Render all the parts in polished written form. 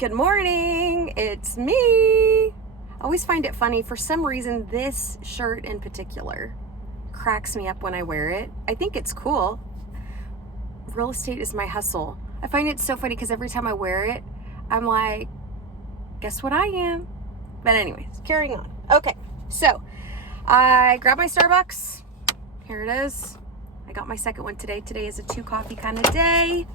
Good morning, it's me. I always find it funny, for some reason this shirt in particular cracks me up when I wear it. I think it's cool. Real estate is my hustle. I find it so funny because every time I wear it, I'm like, guess what I am? But anyways, carrying on. Okay, so I grabbed my Starbucks. Here it is. I got my second one today. Today is a 2 coffee kind of day.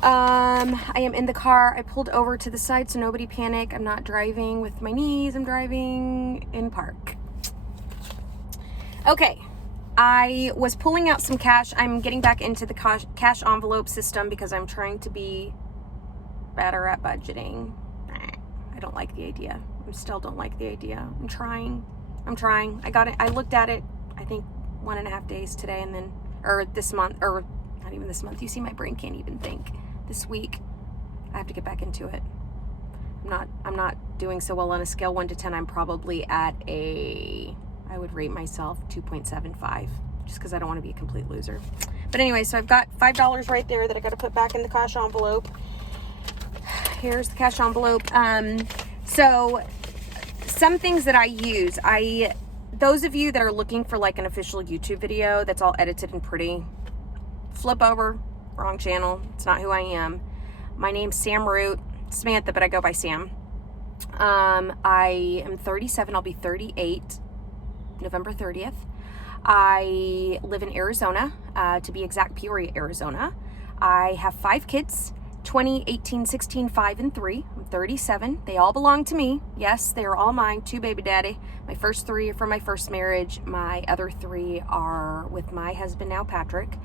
I am in the car. I pulled over to the side so nobody panic. I'm not driving with my knees. I'm driving in park. Okay. I was pulling out some cash. I'm getting back into the cash envelope system because I'm trying to be better at budgeting. I don't like the idea. I still don't like the idea. I'm trying. I got it. I looked at it, I think 1.5 days today and then, or this month, or not even this month. You see, my brain can't even think. This week, I have to get back into it. I'm not doing so well on a scale 1 to 10. I'm probably at I would rate myself 2.75, just because I don't want to be a complete loser. But anyway, so I've got $5 right there that I got to put back in the cash envelope. Here's the cash envelope. So some things that I use, those of you that are looking for like an official YouTube video that's all edited and pretty, flip over. Wrong channel. It's not who I am. My name's Sam Root. Samantha, but I go by Sam. I am 37. I'll be 38 November 30th. I live in Arizona, to be exact, Peoria, Arizona. I have 5 kids, 20, 18, 16, 5, and 3. I'm 37. They all belong to me. Yes, they are all mine. 2 baby daddy. My first 3 are from my first marriage. My other 3 are with my husband now, Patrick.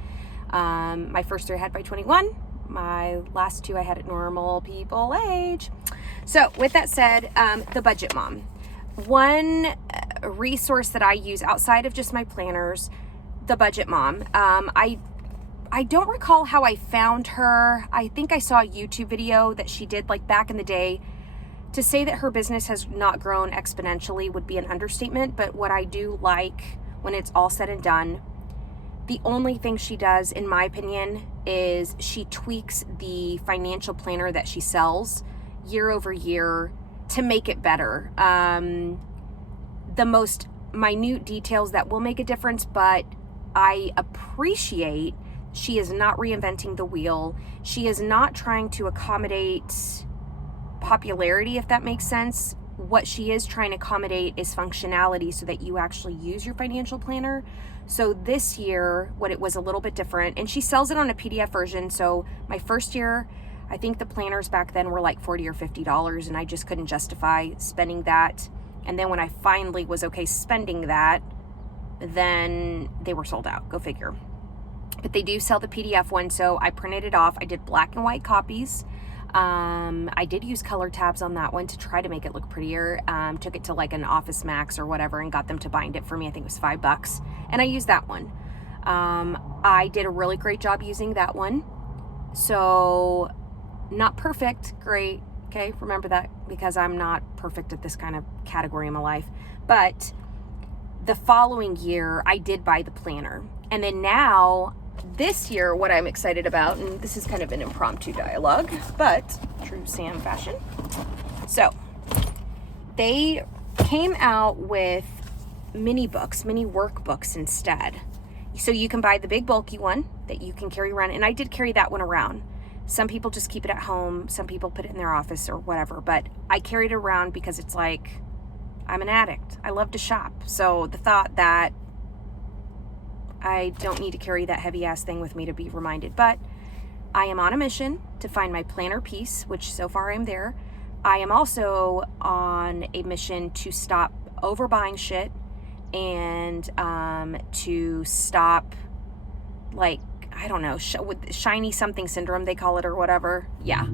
My first 3 I had by 21. My last 2 I had at normal people age. So with that said, the Budget Mom. One resource that I use outside of just my planners, the Budget Mom. I don't recall how I found her. I think I saw a YouTube video that she did like back in the day. To say that her business has not grown exponentially would be an understatement, but what I do like when it's all said and done, the only thing she does, in my opinion, is she tweaks the financial planner that she sells year over year to make it better. The most minute details that will make a difference, but I appreciate she is not reinventing the wheel. She is not trying to accommodate popularity, if that makes sense. What she is trying to accommodate is functionality so that you actually use your financial planner. So this year, what it was a little bit different, and she sells it on a PDF version. So my first year, I think the planners back then were like $40 or $50, and I just couldn't justify spending that. And then when I finally was okay spending that, then they were sold out. Go figure. But they do sell the PDF one, so I printed it off. I did black and white copies. I did use color tabs on that one to try to make it look prettier. Took it to like an Office Max or whatever and got them to bind it for me. I think it was $5, and I used that one. I did a really great job using that one. So not perfect, great. Okay, remember that, because I'm not perfect at this kind of category in my life. But the following year, I did buy the planner. And then now, this year, what I'm excited about, and this is kind of an impromptu dialogue, but true Sam fashion. So they came out with mini books, mini workbooks instead. So you can buy the big bulky one that you can carry around. And I did carry that one around. Some people just keep it at home. Some people put it in their office or whatever. But I carried it around because it's like, I'm an addict. I love to shop. So the thought that I don't need to carry that heavy ass thing with me to be reminded. But I am on a mission to find my planner piece, which so far I'm there. I am also on a mission to stop overbuying shit and to stop, like, I don't know, with shiny something syndrome, they call it, or whatever. Yeah.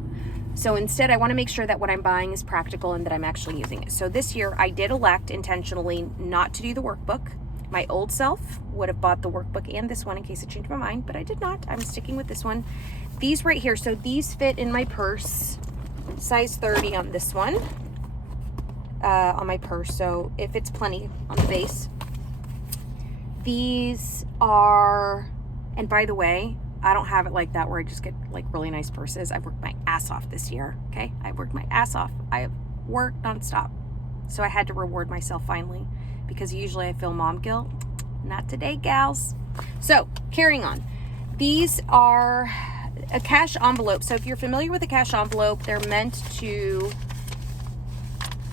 So instead, I want to make sure that what I'm buying is practical and that I'm actually using it. So this year, I did elect intentionally not to do the workbook. My old self would have bought the workbook and this one in case I changed my mind, but I did not. I'm sticking with this one. These right here, so these fit in my purse, size 30 on this one, on my purse. So if it's plenty on the base. These are, and by the way, I don't have it like that where I just get like really nice purses. I've worked my ass off this year, okay? I've worked my ass off. I have worked nonstop. So I had to reward myself finally, because usually I feel mom guilt. Not today, gals. So carrying on. These are a cash envelope. So if you're familiar with a cash envelope, they're meant to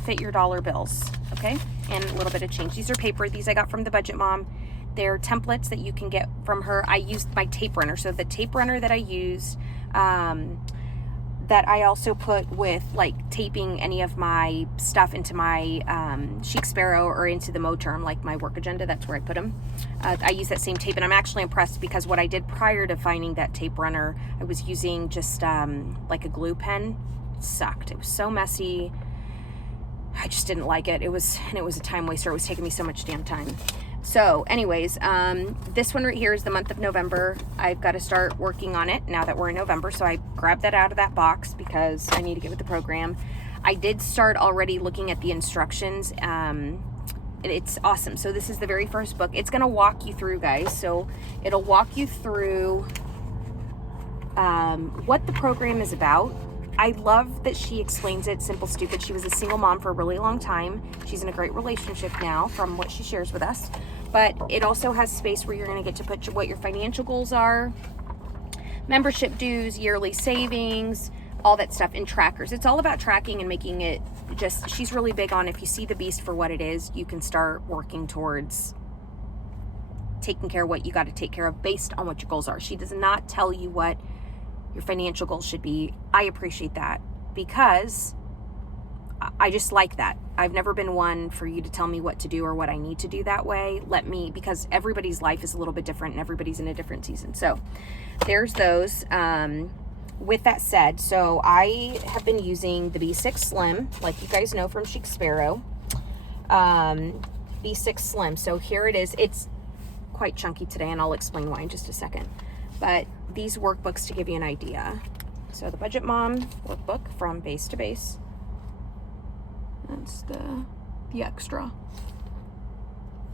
fit your dollar bills, okay? And a little bit of change. These are paper. These I got from the Budget Mom. They're templates that you can get from her. I used my tape runner. So the tape runner that I used, that I also put with like taping any of my stuff into my Chic Sparrow or into the Moterm, like my work agenda, that's where I put them. I use that same tape, and I'm actually impressed because what I did prior to finding that tape runner, I was using just like a glue pen. It sucked. It was so messy. I just didn't like it. It was a time waster. It was taking me so much damn time. So anyways, this one right here is the month of November. I've got to start working on it now that we're in November. So I grabbed that out of that box because I need to get with the program. I did start already looking at the instructions. It's awesome. So this is the very first book. It's going to walk you through, guys. So it'll walk you through what the program is about. I love that she explains it simple, stupid. She was a single mom for a really long time. She's in a great relationship now from what she shares with us. But it also has space where you're going to get to put what your financial goals are, membership dues, yearly savings, all that stuff, and trackers. It's all about tracking and making it just, she's really big on if you see the beast for what it is, you can start working towards taking care of what you got to take care of based on what your goals are. She does not tell you what your financial goals should be. I appreciate that because I just like that. I've never been one for you to tell me what to do or what I need to do that way. Because everybody's life is a little bit different and everybody's in a different season. So there's those. With that said, so I have been using the B6 Slim, like you guys know from Chic Sparrow. B6 Slim. So here it is. It's quite chunky today, and I'll explain why in just a second. But these workbooks to give you an idea. So the Budget Mom workbook from base to base. That's the extra.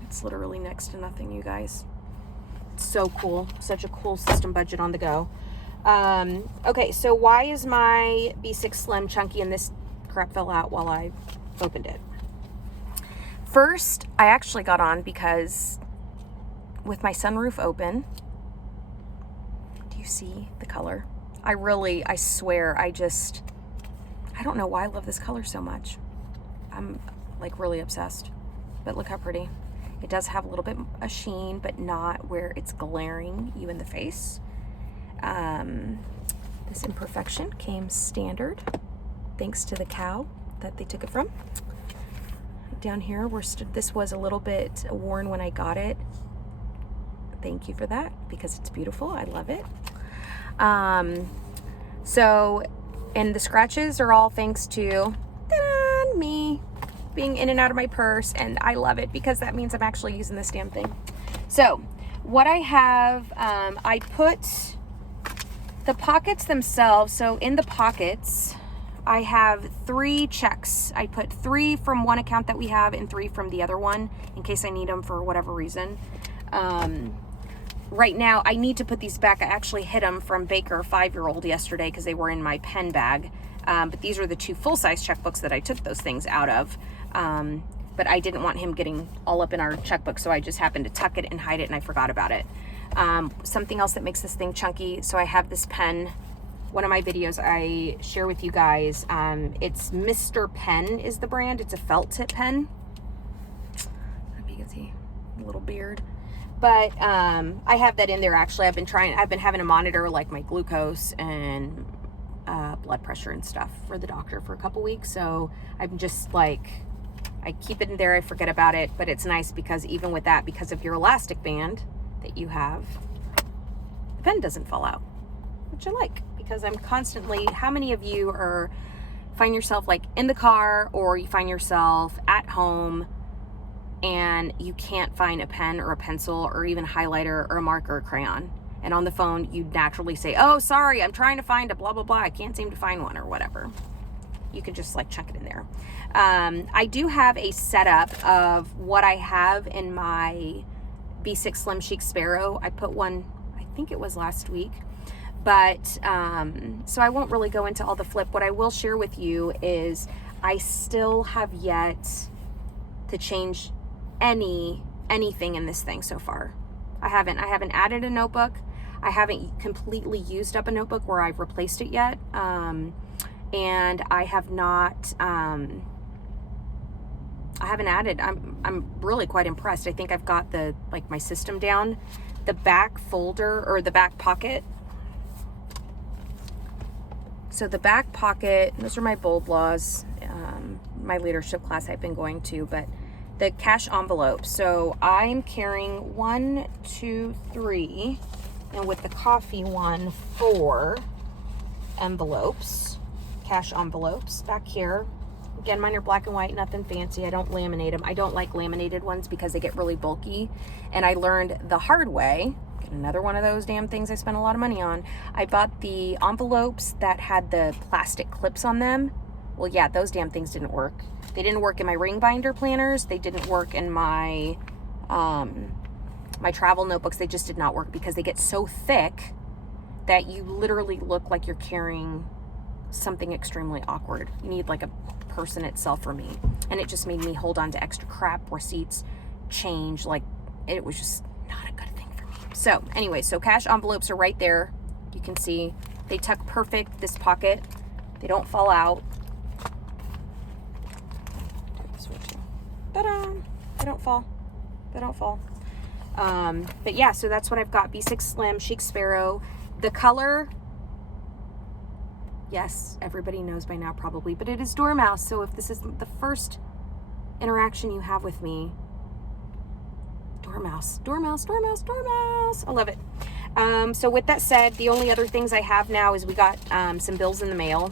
It's literally next to nothing, you guys. It's so cool. Such a cool system budget on the go. Okay, so why is my B6 Slim chunky and this crap fell out while I opened it? First, I actually got on because with my sunroof open, do you see the color? I swear, I don't know why I love this color so much. I'm like really obsessed, but look how pretty. It does have a little bit of sheen, but not where it's glaring you in the face. This imperfection came standard thanks to the cow that they took it from. Down here, this was a little bit worn when I got it. Thank you for that because it's beautiful. I love it. And the scratches are all thanks to me being in and out of my purse, and I love it because that means I'm actually using this damn thing. So what I have, I put the pockets themselves. So in the pockets, I have 3 checks. I put 3 from one account that we have and 3 from the other one in case I need them for whatever reason. Right now, I need to put these back. I actually hid them from Baker, 5-year-old, yesterday because they were in my pen bag. But these are the 2 full-size checkbooks that I took those things out of. But I didn't want him getting all up in our checkbook, so I just happened to tuck it and hide it, and I forgot about it. Something else that makes this thing chunky, so I have this pen. One of my videos I share with you guys, it's Mr. Pen is the brand. It's a felt tip pen. How big is he? A little beard. But I have that in there actually. I've been having to monitor like my glucose and blood pressure and stuff for the doctor for a couple weeks. So I'm just like, I keep it in there, I forget about it, but it's nice because even with that, because of your elastic band that you have, the pen doesn't fall out, which I like because I'm constantly, how many of you find yourself like in the car or you find yourself at home and you can't find a pen or a pencil or even a highlighter or a marker or crayon. And on the phone, you naturally say, oh, sorry, I'm trying to find a blah, blah, blah. I can't seem to find one or whatever. You can just like chuck it in there. I do have a setup of what I have in my B6 Slim Chic Sparrow. I put one, I think it was last week. But, so I won't really go into all the flip. What I will share with you is I still have yet to change anything in this thing so far. I haven't added a notebook. I haven't completely used up a notebook where I've replaced it yet. And I have not, I haven't added. I'm really quite impressed. I think I've got my system down. The back folder, or the back pocket. So the back pocket, those are my bold laws, my leadership class I've been going to, but the cash envelope. So I'm carrying 1, 2, 3, and with the coffee one, 4 envelopes, cash envelopes back here. Again, mine are black and white, nothing fancy. I don't laminate them. I don't like laminated ones because they get really bulky. And I learned the hard way, another one of those damn things I spent a lot of money on. I bought the envelopes that had the plastic clips on them. Well, yeah, those damn things didn't work. They didn't work in my ring binder planners. They didn't work in my my travel notebooks. They just did not work because they get so thick that you literally look like you're carrying something extremely awkward. You need like a person itself for me. And it just made me hold on to extra crap, receipts, change. Like, it was just not a good thing for me. So anyway, so cash envelopes are right there. You can see they tuck perfect this pocket. They don't fall out. Ta-da! They don't fall. They don't fall. But yeah, so that's what I've got. B6 Slim, Chic Sparrow. The color, yes, everybody knows by now probably, but it is Dormouse. So if this is the first interaction you have with me, Dormouse, Dormouse, Dormouse, Dormouse. I love it. So with that said, the only other things I have now is we got some bills in the mail.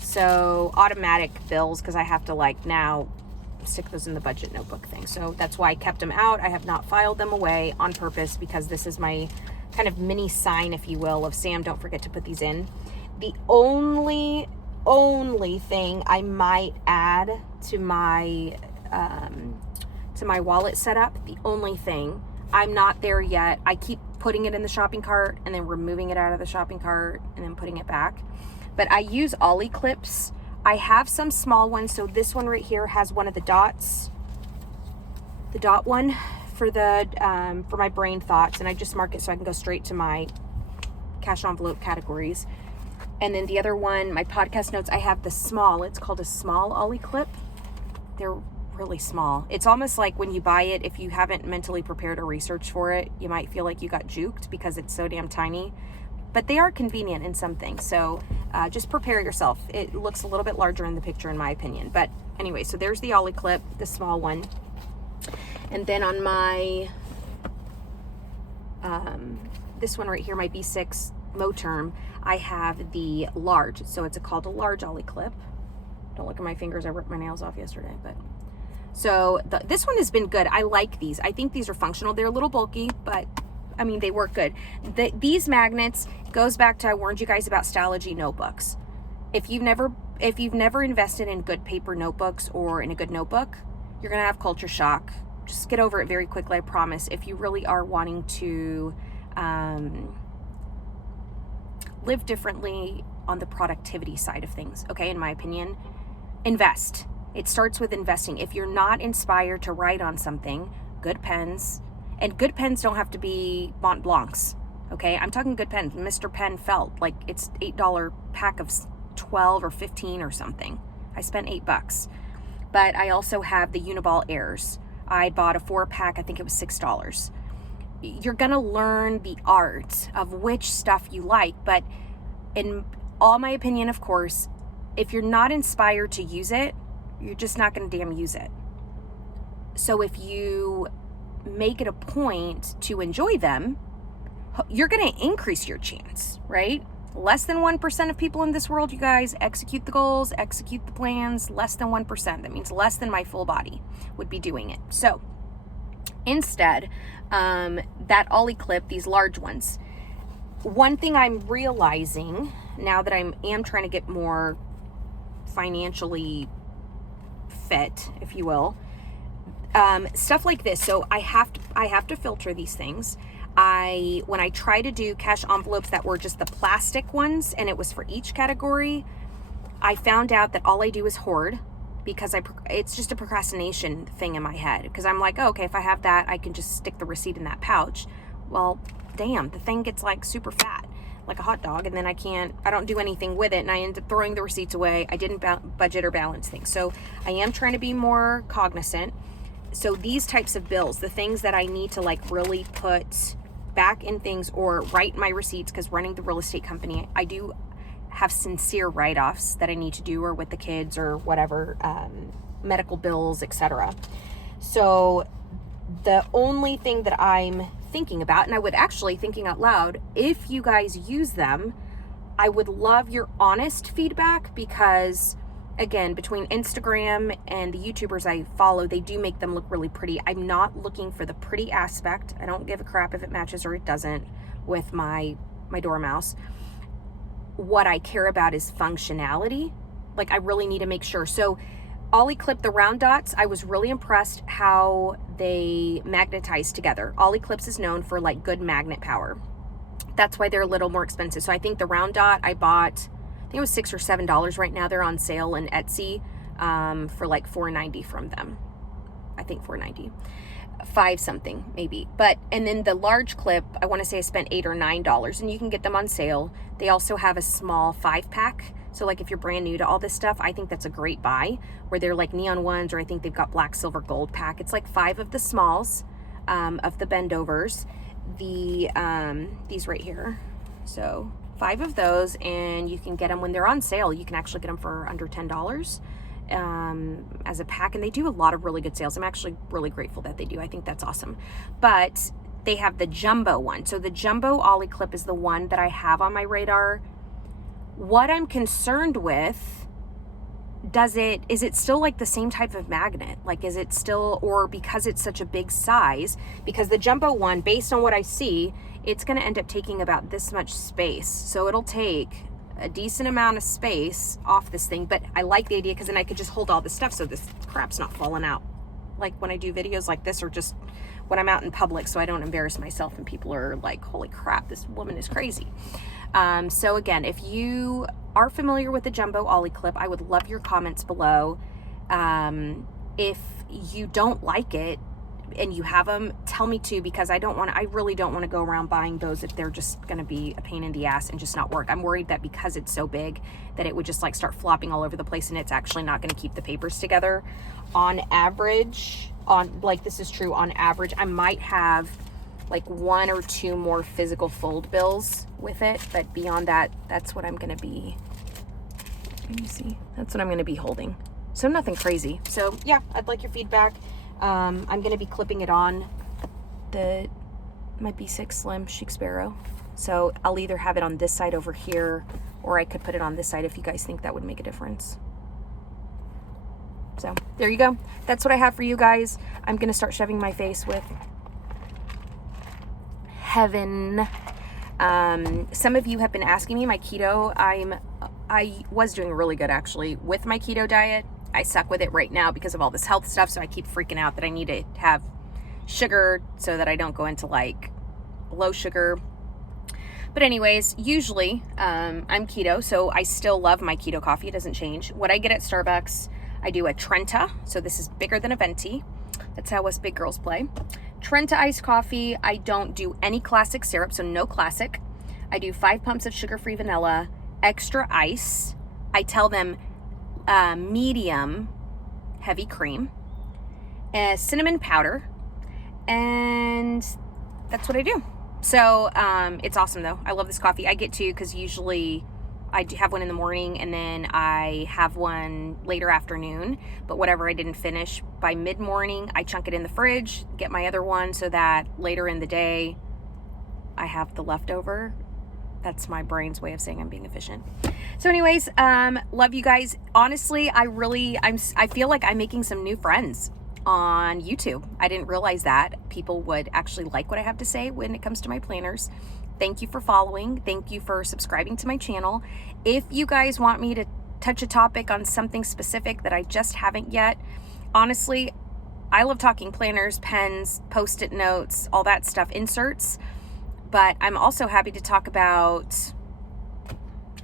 So automatic bills, because I have to like now stick those in the budget notebook thing. So that's why I kept them out. I have not filed them away on purpose because this is my kind of mini sign, if you will, of Sam, don't forget to put these in. The only thing I might add to my wallet setup, the only thing, I'm not there yet. I keep putting it in the shopping cart and then removing it out of the shopping cart and then putting it back. But I use ollie clips. I have some small ones. So this one right here has one of the dots, the dot one for the for my brain thoughts, and I just mark it so I can go straight to my cash envelope categories. And then the other one, my podcast notes, I have the small, it's called a small ollie clip. They're really small. It's almost like when you buy it, if you haven't mentally prepared or researched for it, you might feel like you got juked because it's so damn tiny. But they are convenient in some things. So just prepare yourself. It looks a little bit larger in the picture, in my opinion. But anyway, so there's the ollie clip, the small one. And then on my, this one right here, my B6 Moterm, I have the large. So it's called a large ollie clip. Don't look at my fingers. I ripped my nails off yesterday. But so this one has been good. I like these. I think these are functional. They're a little bulky, but I mean, they work good. These magnets goes back to, I warned you guys about Stylogy notebooks. If you've never invested in good paper notebooks or in a good notebook, you're going to have culture shock. Just get over it very quickly, I promise. If you really are wanting to live differently on the productivity side of things, okay, in my opinion, invest. It starts with investing. If you're not inspired to write on something, good pens, and good pens don't have to be Mont Blancs, okay? I'm talking good pens, Mr. Pen Felt, like it's $8 pack of 12 or 15 or something. I spent $8. But I also have the Uniball Airs. I bought a 4-pack, I think it was $6. You're gonna learn the art of which stuff you like, but in all my opinion, of course, if you're not inspired to use it, you're just not gonna damn use it. So if you make it a point to enjoy them, you're going to increase your chance, right? Less than 1% of people in this world, you guys, execute the goals, execute the plans. Less than 1%. That means less than my full body would be doing it. So instead, that ollie clip, these large ones, one thing I'm realizing now that I am trying to get more financially fit, if you will, stuff like this. So I have to filter these things. when I try to do cash envelopes that were just the plastic ones and it was for each category, I found out that all I do is hoard, because it's just a procrastination thing in my head, because I'm like, oh, okay, if I have that, I can just stick the receipt in that pouch. Well, damn, the thing gets like super fat, like a hot dog, and then I don't do anything with it, and I end up throwing the receipts away. I didn't budget or balance things. So I am trying to be more cognizant. So these types of bills, the things that I need to like really put back in things or write my receipts, because running the real estate company, I do have sincere write-offs that I need to do, or with the kids or whatever, medical bills, etc. So the only thing that I'm thinking about, and I would actually, thinking out loud, if you guys use them, I would love your honest feedback, because again, between Instagram and the YouTubers I follow, they do make them look really pretty. I'm not looking for the pretty aspect. I don't give a crap if it matches or it doesn't with my Dormouse. What I care about is functionality. Like, I really need to make sure. So Ollie Clip, the round dots, I was really impressed how they magnetize together. Ollie Clips is known for like good magnet power. That's why they're a little more expensive. So I think the round dot I bought, I think it was $6 or $7 right now. They're on sale in Etsy for like $4.90 from them. I think $4.90, $5 something maybe. But, and then the large clip, I want to say I spent $8 or $9, and you can get them on sale. They also have a small 5-pack. So like if you're brand new to all this stuff, I think that's a great buy, where they're like neon ones, or I think they've got black, silver, gold pack. It's like 5 of the smalls, of the bendovers, these right here. So 5 of those, and you can get them when they're on sale. You can actually get them for under $10 as a pack, and they do a lot of really good sales. I'm actually really grateful that they do. I think that's awesome. But they have the jumbo one. So the jumbo Ollie Clip is the one that I have on my radar. What I'm concerned with, is it still like the same type of magnet? Like, is it still, or because it's such a big size, because the jumbo one, based on what I see, it's going to end up taking about this much space. So it'll take a decent amount of space off this thing, but I like the idea, because then I could just hold all this stuff so this crap's not falling out. Like when I do videos like this, or just when I'm out in public, so I don't embarrass myself and people are like, holy crap, this woman is crazy. So again, if you are familiar with the jumbo Ollie Clip, I would love your comments below. If you don't like it and you have them, tell me too, because I really don't want to go around buying those if they're just going to be a pain in the ass and just not work. I'm worried that because it's so big that it would just like start flopping all over the place, and it's actually not going to keep the papers together. On average, this is true, on average, I might have like 1 or 2 more physical fold bills with it, but beyond that, that's what I'm going to be, let me see, that's what I'm going to be holding. So nothing crazy. So yeah, I'd like your feedback. I'm going to be clipping it on my B6 Slim Chic Sparrow. So I'll either have it on this side over here, or I could put it on this side if you guys think that would make a difference. So there you go. That's what I have for you guys. I'm going to start shoving my face with heaven. Some of you have been asking me my keto. I was doing really good actually with my keto diet. I suck with it right now because of all this health stuff, so I keep freaking out that I need to have sugar so that I don't go into like low sugar. But anyways, usually I'm keto, so I still love my keto coffee. It doesn't change. What I get at Starbucks, I do a Trenta, so this is bigger than a venti. That's how us big girls play. Trenta iced coffee. I don't do any classic syrup, so no classic. I do 5 pumps of sugar-free vanilla, extra ice. I tell them medium heavy cream, cinnamon powder, and that's what I do. So it's awesome though. I love this coffee. I get 2 because usually I do have one in the morning, and then I have one later afternoon, but whatever I didn't finish by mid-morning, I chunk it in the fridge, get my other one so that later in the day I have the leftover. That's my brain's way of saying I'm being efficient. So anyways, love you guys. Honestly, I feel like I'm making some new friends on YouTube. I didn't realize that people would actually like what I have to say when it comes to my planners. Thank you for following. Thank you for subscribing to my channel. If you guys want me to touch a topic on something specific that I just haven't yet, honestly, I love talking planners, pens, post-it notes, all that stuff, inserts. But I'm also happy to talk about,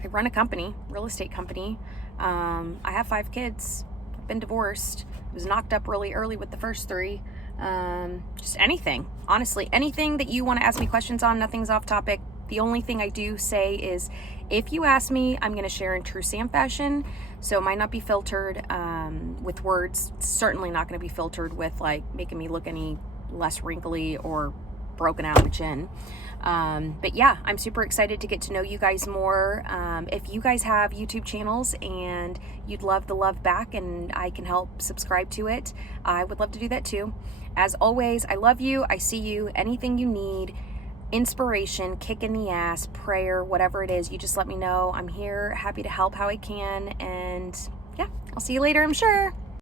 I run a company, real estate company. I have 5 kids, been divorced, was knocked up really early with the first 3. Just anything, honestly, anything that you want to ask me questions on, nothing's off topic. The only thing I do say is, if you ask me, I'm going to share in true Sam fashion. So it might not be filtered with words. It's certainly not going to be filtered with like making me look any less wrinkly or broken out in the chin. But yeah, I'm super excited to get to know you guys more. If you guys have YouTube channels and you'd love the love back and I can help subscribe to it, I would love to do that too. As always, I love you. I see you. Anything you need, inspiration, kick in the ass, prayer, whatever it is, you just let me know. I'm here, happy to help how I can. And yeah, I'll see you later, I'm sure.